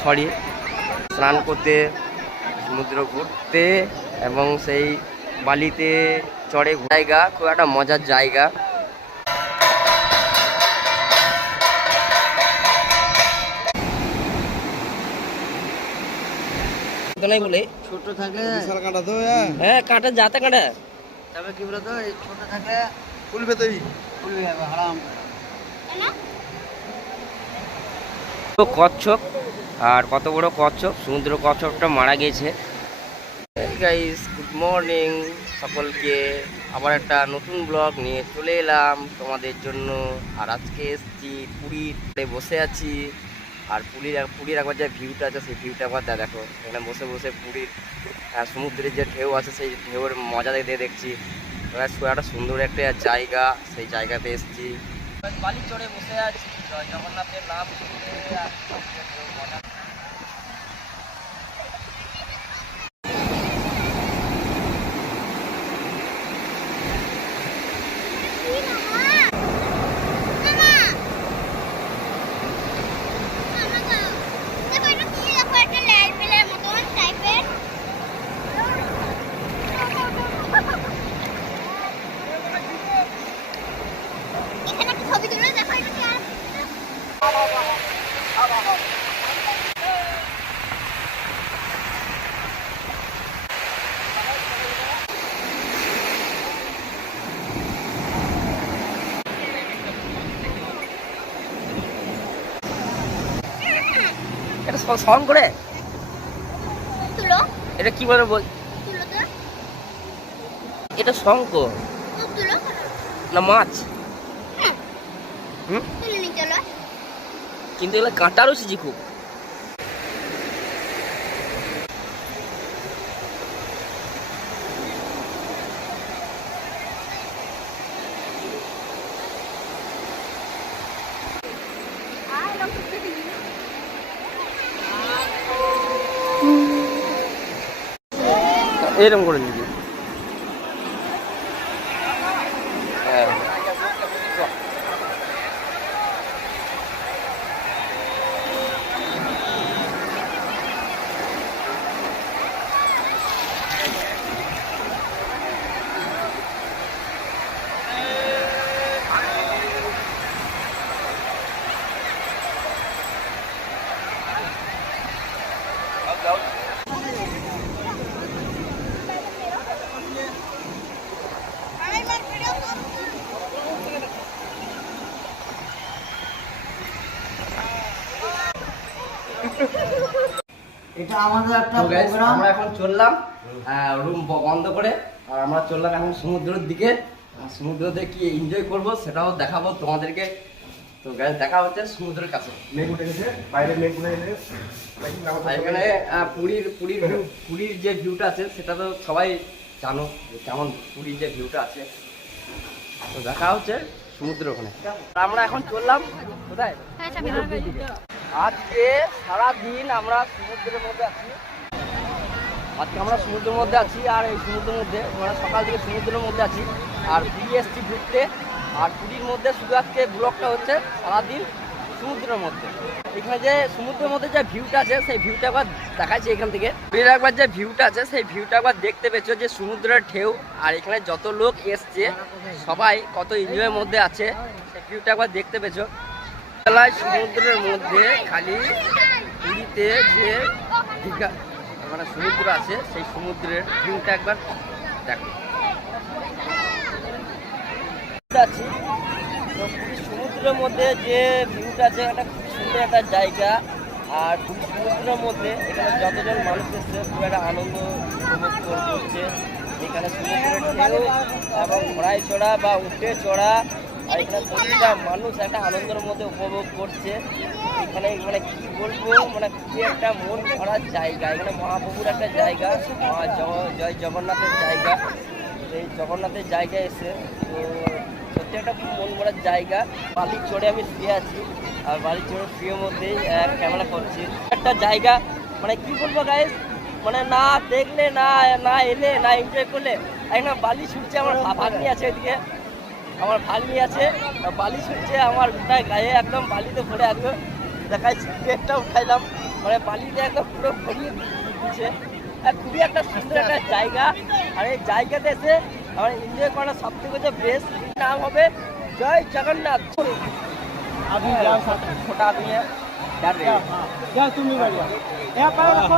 Sorry স্নান করতে সমুদ্র ঘুরতে এবং সেই বালিতে চড়ে জায়গা খুব একটা মজার জায়গা। নাই বলে। ছোট থাকলে বিশাল কাঁটা তো হ্যাঁ। হ্যাঁ কাঁটা যাতে কাঁটা। তবে কি বলতো ছোট থাকলে খুলবে তুই খুলবে হারাম কচ্ছপ আর কত বড় কচ্ছপ? সমুদ্র কচ্ছপটা মারা গেছে। গাইস গুড মর্নিং সকলকে আবার একটা নতুন ব্লগ নিয়ে চলে এলাম তোমাদের জন্য। আর আজকে এসেছি পুরীতে বসে আছি। আর পুরীর পুরীর একবার যে ভিউটা আছে, সেই ভিউটা একবার দেখো এখানে বসে বসে পুরীর সমুদ্রের যে ঢেউ আছে, সেই ঢেউয়ের মজা দিয়ে দেখছি। একটা সুন্দর একটা জায়গা, সেই জায়গাতে এসেছি। বালি চড়ে বসে আছি জয় জগন্নাথের নাম শুনতে আর সমুদ্রের ঢেউ মজা ছবি তুলে দেখো এটা কি আর এটা সং করে? এটা কি বলে বল? এটা শঙ্খ না মাছ। হুম। কিন্তু এগুলো কাঁটারও সিজি খুব। এরকম করে নিবি। এটা আমাদের একটা প্রোগ্রাম আমরা এখন চললাম রুম বন্ধ করে আর আমরা চললাম এখন সমুদ্রের দিকে। সমুদ্রতে কি এনজয় করব সেটাও দেখাবো তোমাদেরকে। তো গ্যাস দেখা হচ্ছে সমুদ্রের কাছে। মেঘ উঠে গেছে বাইরে মেঘ উঠে এখানে পুরীর পুরীর পুরীর যে ভিউটা আছে সেটা তো সবাই জানো কেমন পুরীর যে ভিউটা আছে। তো দেখা হচ্ছে সমুদ্র ওখানে। আমরা এখন চললাম কোথায়? আজকে সারা দিন আমরা সমুদ্রের মধ্যে আছি। আজকে আমরা সমুদ্রের মধ্যে আছি আর এই সমুদ্রের মধ্যে, আমরা সকাল থেকে সমুদ্রের মধ্যে আছি। আর পুরী এসছি ঘুরতে। আর পুরীর মধ্যে শুধু আজকে ব্লকটা হচ্ছে সারাদিন সমুদ্রের মধ্যে। এখানে যে সমুদ্রের মধ্যে যে ভিউটা আছে, সেই ভিউটা একবার দেখাচ্ছি এখান থেকে। পুরীর একবার যে ভিউটা আছে, সেই ভিউটা একবার দেখতে পেয়েছ যে সমুদ্রের ঢেউ আর এখানে যত লোক এসছে, সবাই কত এনজয়ের মধ্যে আছে, সেই ভিউটা একবার দেখতে পেয়েছ। বেলায় সমুদ্রের মধ্যে খালি পুরীতে যে দীঘা মানে সমুদ্র আছে, সেই সমুদ্রের ভিউটা একবার দেখো। সমুদ্রের মধ্যে যে ভিউটা আছে একটা খুব সুন্দর একটা জায়গা। আর পুরী সমুদ্রের মধ্যে এখানে যতজন মানুষ এসছে, খুব একটা আনন্দ উপভোগ কর- করছে এখানে সমুদ্রের ঢেউ এবং ঘোড়ায় চড়া বা উঠে চড়া আর এখানে প্রতিটা মানুষ একটা আনন্দের মধ্যে উপভোগ করছে। এখানে মানে কি বলব মানে কি একটা মন ভরার জায়গা এখানে মহাপ্রভুর একটা জায়গা মহা জয় জগন্নাথের জায়গা। এই জগন্নাথের জায়গায় এসে, তো সত্যি একটা খুব মন ভরার জায়গা। বালির চড়ে আমি শুয়ে আছি, আর বালির চড়ে শুয়ে মধ্যেই ক্যামেরা করছি। একটা জায়গা মানে কি বলব গাইস মানে না দেখলে, না না এলে, না এনজয় করলে একটা বালি ছুটছে, আমার ভাগ্নি আছে এদিকে আমার ভাগ্নি আছে আর বালি ছুটছে আমার গোটায় গায়ে একদম বালিতে ভরে একদম দেখাচ্ছি পেটটা উঠাইলাম মানে বালিতে একদম পুরো ভরিয়ে দিচ্ছে আর খুবই একটা সুন্দর একটা জায়গা আর এই জায়গাতে এসে আমার এনজয় করা সব থেকে হচ্ছে বেস্ট নাম হবে জয় জগন্নাথ अभी जाओ छोटा आदमी है डर रहे हैं। जाओ तुम भी बैठो यहाँ पर रखो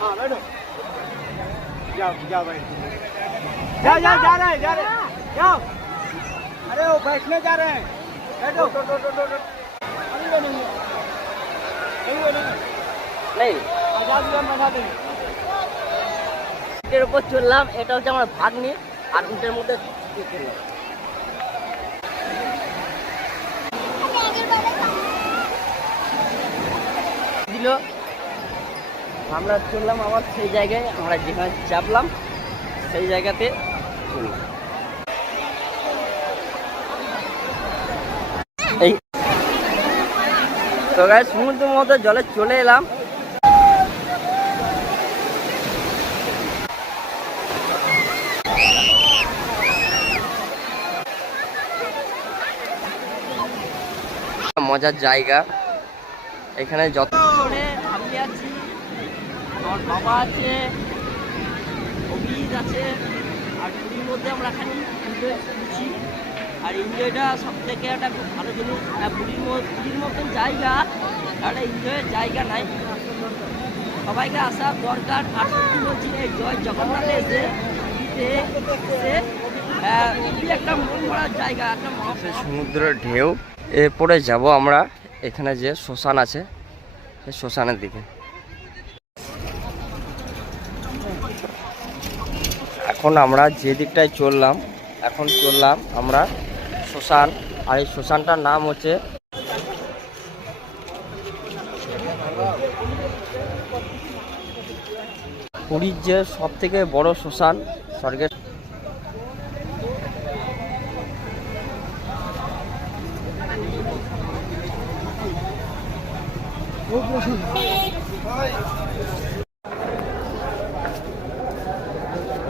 हाँ बैठो जाओ जाओ बैठ जाओ जाओ जा रहे हैं जा रहे हैं जाओ अरे वो बैठने जा रहे हैं बैठो अभी बैठेंगे कहीं बैठेंगे नहीं आजाद में बैठा देंगे এর উপর চললাম এটা হচ্ছে আমার ভাগ্নি আর উটের মধ্যে চললাম। দিল আমরা চললাম আবার সেই জায়গায় আমরা যেখানে চাপলাম সেই জায়গাতে চললাম তো সমুদ্রের মধ্যে জলে চলে এলাম। মজার জায়গা। এখানে যত আমি আছি, আমার বাবা আছে আছে, আর মধ্যে আমরা এখানে আর এনজয়টা সব থেকে একটা খুব ভালো জিনিস আর পুরীর পুরীর মতন জায়গা একটা এনজয়ের জায়গা নাই। সবাইকে আসার দরকার। আর সত্যি বলছি, এই জয় জগন্নাথে এসে একটা সমুদ্রের ঢেউ। এরপরে যাব আমরা, এখানে যে শ্মশান আছে শ্মশানের দিকে। এখন আমরা যে দিকটায় চললাম, এখন চললাম আমরা শ্মশান আর এই শ্মশানটার নাম হচ্ছে পুরীর যে সব থেকে বড় শ্মশান স্বর্গের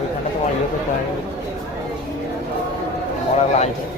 এইখানে তোমার ইয়ে করতে হয় মরাগুলো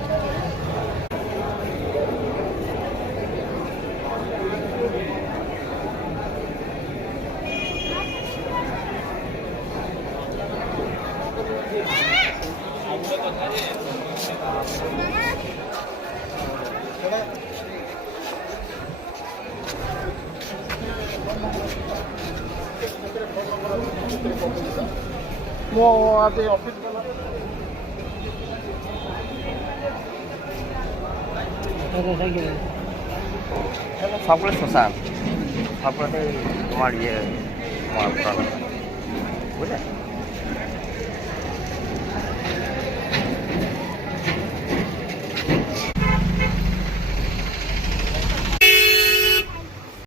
হ্যাঁ চলো সবগুলো শ্মশান। সবগুলোতে তোমার ইয়ে তোমার বুঝলে?